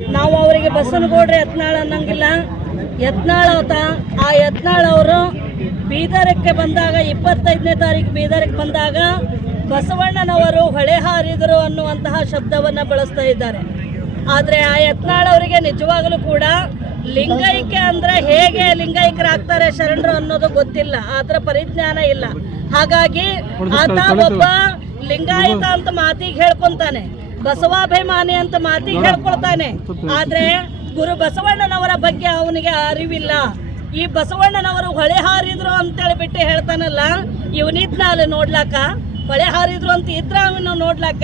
ನಾವು ಅವರಿಗೆ ಬಸವನಗೌಡ್ರೆ ಯತ್ನಾಳ್ ಅನ್ನಂಗಿಲ್ಲ. ಯತ್ನಾಳ್ ಅವತ ಆ ಯತ್ನಾಳ್ ಅವರು ಬೀದರಕ್ಕೆ ಬಂದಾಗ ಇಪ್ಪತ್ತೈದನೇ ತಾರೀಕು ಬೀದರಕ್ಕೆ ಬಂದಾಗ ಬಸವಣ್ಣನವರು ಹೊಳೆ ಹಾರಿದರು ಅನ್ನುವಂತಹ ಶಬ್ದವನ್ನು ಬಳಸ್ತಾ ಇದ್ದಾರೆ. ಆದರೆ ಆ ಯತ್ನಾಳ್ ಅವರಿಗೆ ನಿಜವಾಗಲೂ ಕೂಡ ಲಿಂಗೈಕ್ಯ ಅಂದ್ರೆ ಹೇಗೆ ಲಿಂಗೈಕ್ಯರಾಗ್ತಾರೆ ಶರಣರು ಅನ್ನೋದು ಗೊತ್ತಿಲ್ಲ. ಆತರ ಪರಿಜ್ಞಾನ ಇಲ್ಲ. ಹಾಗಾಗಿ ಆತ ಒಬ್ಬ ಲಿಂಗಾಯಿತ ಅಂತ ಮಾತಿಗೆ ಹೇಳ್ಕೊಂತಾನೆ. ಬಸವಾಭಿಮಾನಿ ಅಂತ ಮಾತಿಗೆ ಹೇಳ್ಕೊಳ್ತಾನೆ. ಆದ್ರೆ ಗುರು ಬಸವಣ್ಣನವರ ಬಗ್ಗೆ ಅವನಿಗೆ ಅರಿವಿಲ್ಲ. ಈ ಬಸವಣ್ಣನವರು ಹೊಳೆ ಹಾರಿದ್ರು ಅಂತೇಳಿ ಬಿಟ್ಟು ಹೇಳ್ತಾನಲ್ಲ ಇವನಿದ್ನ ಅಲ್ಲಿ ನೋಡ್ಲಾಕ? ಹೊಳೆ ಹಾರಿದ್ರು ಅಂತ ಇದ್ರ ಅವನು ನೋಡ್ಲಾಕ?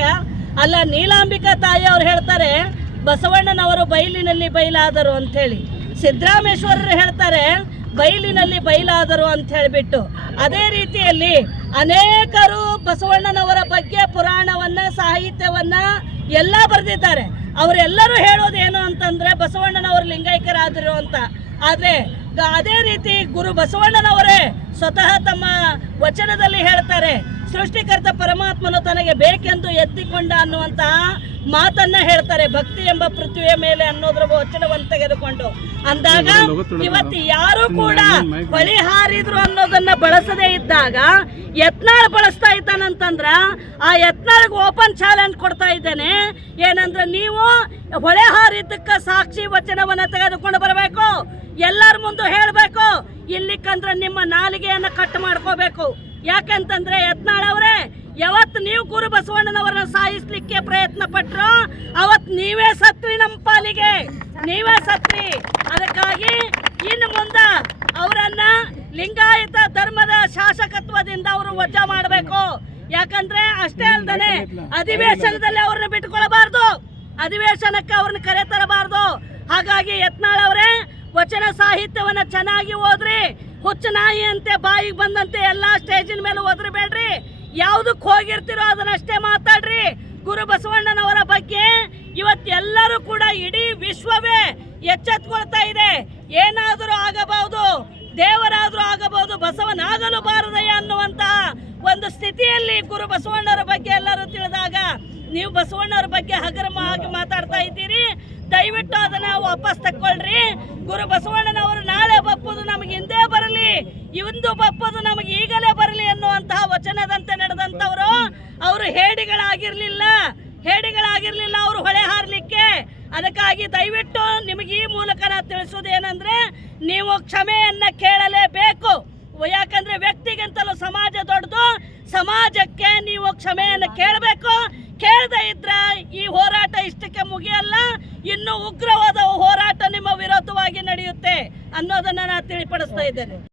ಅಲ್ಲ ನೀಲಾಂಬಿಕಾ ತಾಯಿ ಅವ್ರು ಹೇಳ್ತಾರೆ ಬಸವಣ್ಣನವರು ಬಯಲಿನಲ್ಲಿ ಬಯಲಾದರು ಹೇಳಿ ಸಿದ್ದರಾಮೇಶ್ವರರು ಹೇಳ್ತಾರೆ ಬಯಲಿನಲ್ಲಿ ಬಯಲಾದರು ಅಂತ ಹೇಳಿಬಿಟ್ಟು ಅದೇ ರೀತಿಯಲ್ಲಿ ಅನೇಕರು ಬಸವಣ್ಣನವರ ಬಗ್ಗೆ ಪುರಾಣವನ್ನ, ಸಾಹಿತ್ಯವನ್ನ ಎಲ್ಲ ಬರೆದಿದ್ದಾರೆ. ಅವರೆಲ್ಲರೂ ಹೇಳೋದೇನು ಅಂತಂದ್ರೆ ಬಸವಣ್ಣನವರು ಲಿಂಗೈಕ್ಯರಾದರು ಅಂತ. ಆದರೆ ಅದೇ ರೀತಿ ಗುರು ಬಸವಣ್ಣನವರೇ ಸ್ವತಃ ತಮ್ಮ ವಚನದಲ್ಲಿ ಹೇಳ್ತಾರೆ ಸೃಷ್ಟಿಕರ್ತ ಪರಮಾತ್ಮನು ತನಗೆ ಬೇಕೆಂದು ಎತ್ತಿಕೊಂಡ ಅನ್ನುವಂತಹ ಮಾತನ್ನ ಹೇಳ್ತಾರೆ. ಭಕ್ತಿ ಎಂಬ ಪೃಥ್ವಿಯ ಮೇಲೆ ಅನ್ನೋದ್ರ ವಚನವನ್ನು ತೆಗೆದುಕೊಂಡು. ಅಂದಾಗ ಇವತ್ತು ಯಾರು ಕೂಡ ಬಳಿ ಹಾರಿದ್ರು ಅನ್ನೋದನ್ನ ಬಳಸದೇ ಇದ್ದಾಗ ಯತ್ನಾಳ್ ಬಳಸ್ತಾ ಇದ್ದಾನಂತಂದ್ರ ಆ ಯತ್ನಾಳ್ಗೆ ಓಪನ್ ಚಾಲೆಂಜ್ ಕೊಡ್ತಾ ಇದ್ದೇನೆ. ಏನಂದ್ರೆ ನೀವು ಹೊಳೆ ಹಾರಿದ್ದಕ್ಕ ಸಾಕ್ಷಿ ವಚನವನ್ನ ತೆಗೆದುಕೊಂಡು ಬರಬೇಕು. ಎಲ್ಲರ ಮುಂದೆ ಹೇಳಬೇಕು. ಇಲ್ಲಿಕ್ಕಂದ್ರೆ ನಿಮ್ಮ ನಾಲಿಗೆಯನ್ನ ಕಟ್ ಮಾಡ್ಕೋಬೇಕು. ಯಾಕಂತಂದ್ರೆ ಯತ್ನಾಳ್ ಅವರೇ ಯಾವತ್ತು ನೀವು ಗುರು ಬಸವಣ್ಣನವರನ್ನ ಸಾಯಿಸ್ಲಿಕ್ಕೆ ಪ್ರಯತ್ನ ಪಟ್ರು, ಅವತ್ ನೀವೇ ಸತ್ರಿ ನಮ್ಮ ಪಾಲಿಗೆ. ನೀವೇ ಸತ್ರಿ. ಅದಕ್ಕಾಗಿ ಇನ್ನು ಮುಂದ ಅವರನ್ನ ಲಿಂಗಾಯತ ಧರ್ಮದ ಶಾಸಕತ್ವದಿಂದ ಅವರು ವಜಾ ಮಾಡಬೇಕು. ಯಾಕಂದ್ರೆ ಅಷ್ಟೇ ಅಲ್ದನೆ ಅಧಿವೇಶನದಲ್ಲಿ ಅವ್ರನ್ನ ಬಿಟ್ಕೊಳ್ಬಾರ್ದು. ಅಧಿವೇಶನಕ್ಕೆ ಅವ್ರನ್ನ ಕರೆ ತರಬಾರ್ದು ಹಾಗಾಗಿ ಯತ್ನಾಳ್ ಅವರೇ, ವಚನ ಸಾಹಿತ್ಯವನ್ನ ಚೆನ್ನಾಗಿ ಓದ್ರಿ. ಹುಚ್ಚ ನಾಯಿ ಅಂತೆ, ಬಾಯಿಗೆ ಬಂದಂತೆ ಎಲ್ಲಾ ಸ್ಟೇಜಿನ ಮೇಲೆ ಒದರಬೇಡ್ರಿ. ಯಾವುದಕ್ಕೆ ಹೋಗಿರ್ತಿರೋ ಅದನ್ನಷ್ಟೇ ಮಾತಾಡ್ರಿ. ಗುರು ಬಸವಣ್ಣನವರ ಬಗ್ಗೆ ಇವತ್ತೆಲ್ಲರೂ ಕೂಡ ಇಡೀ ವಿಶ್ವವೇ ಎಚ್ಚೆತ್ಕೊಳ್ತಾ ಇದೆ. ಏನಾದರೂ ಆಗಬಹುದು, ದೇವರಾದರೂ ಆಗಬಹುದು, ಬಸವನಾಗಲು ಬಾರದಯ್ಯ ಅನ್ನುವಂತಹ ಒಂದು ಸ್ಥಿತಿಯಲ್ಲಿ ಗುರು ಬಸವಣ್ಣರ ಬಗ್ಗೆ ಎಲ್ಲರೂ ತಿಳಿದಾಗ ನೀವು ಬಸವಣ್ಣವ್ರ ಬಗ್ಗೆ ಹಗರವಾಗಿ ಮಾತಾಡ್ತಾ ಇದ್ದೀರಿ. ದಯವಿಟ್ಟು ಅದನ್ನ ವಾಪಸ್ ತಕ್ಕೊಳ್ರಿ. ಗುರು ಬಸವಣ್ಣನವರು ನಾಳೆ ಬಪ್ಪದು ನಮಗೆ ಹಿಂದೆ ಬರಲಿ, ಇಂದು ಬಪ್ಪದು ನಮಗೆ ಈಗಲೇ ಬರಲಿ ಅನ್ನುವಂತಹ ವಚನದಂತೆ ನಡೆದಂತವರು ಅವರು ಹೇಡಿಗಳಾಗಿರ್ಲಿಲ್ಲ ಹೇಡಿಗಳಾಗಿರ್ಲಿಲ್ಲ, ಅವರು ಹೊಳೆ ಹಾರಲಿಕ್ಕೆ. ಅದಕ್ಕಾಗಿ ದಯವಿಟ್ಟು ನಿಮಗೆ ಈ ಮೂಲಕ ನಾ ತಿಳಿಸೋದೇನೆಂದರೆ ನೀವು ಕ್ಷಮೆಯನ್ನು ಕೇಳಲೇಬೇಕು. ಯಾಕಂದ್ರೆ ವ್ಯಕ್ತಿಗಿಂತಲೂ ಸಮಾಜ ದೊಡ್ಡದು, ಸಮಾಜಕ್ಕೆ ನೀವು ಕ್ಷಮೆಯನ್ನು ಕೇಳಬೇಕು. ಕೇಳದೆ ಇದ್ರೆ ಈ ಹೋರಾಟ ಇಷ್ಟಕ್ಕೆ ಮುಗಿಯಲ್ಲ, ಇನ್ನು ಉಗ್ರವಾದ ಹೋರಾಟ ನಿಮ್ಮ ವಿರೋಧವಾಗಿ ನಡೆಯುತ್ತೆ ಅನ್ನೋದನ್ನ ನಾನು ತಿಳಿಪಡಿಸ್ತಾ ಇದ್ದೇನೆ.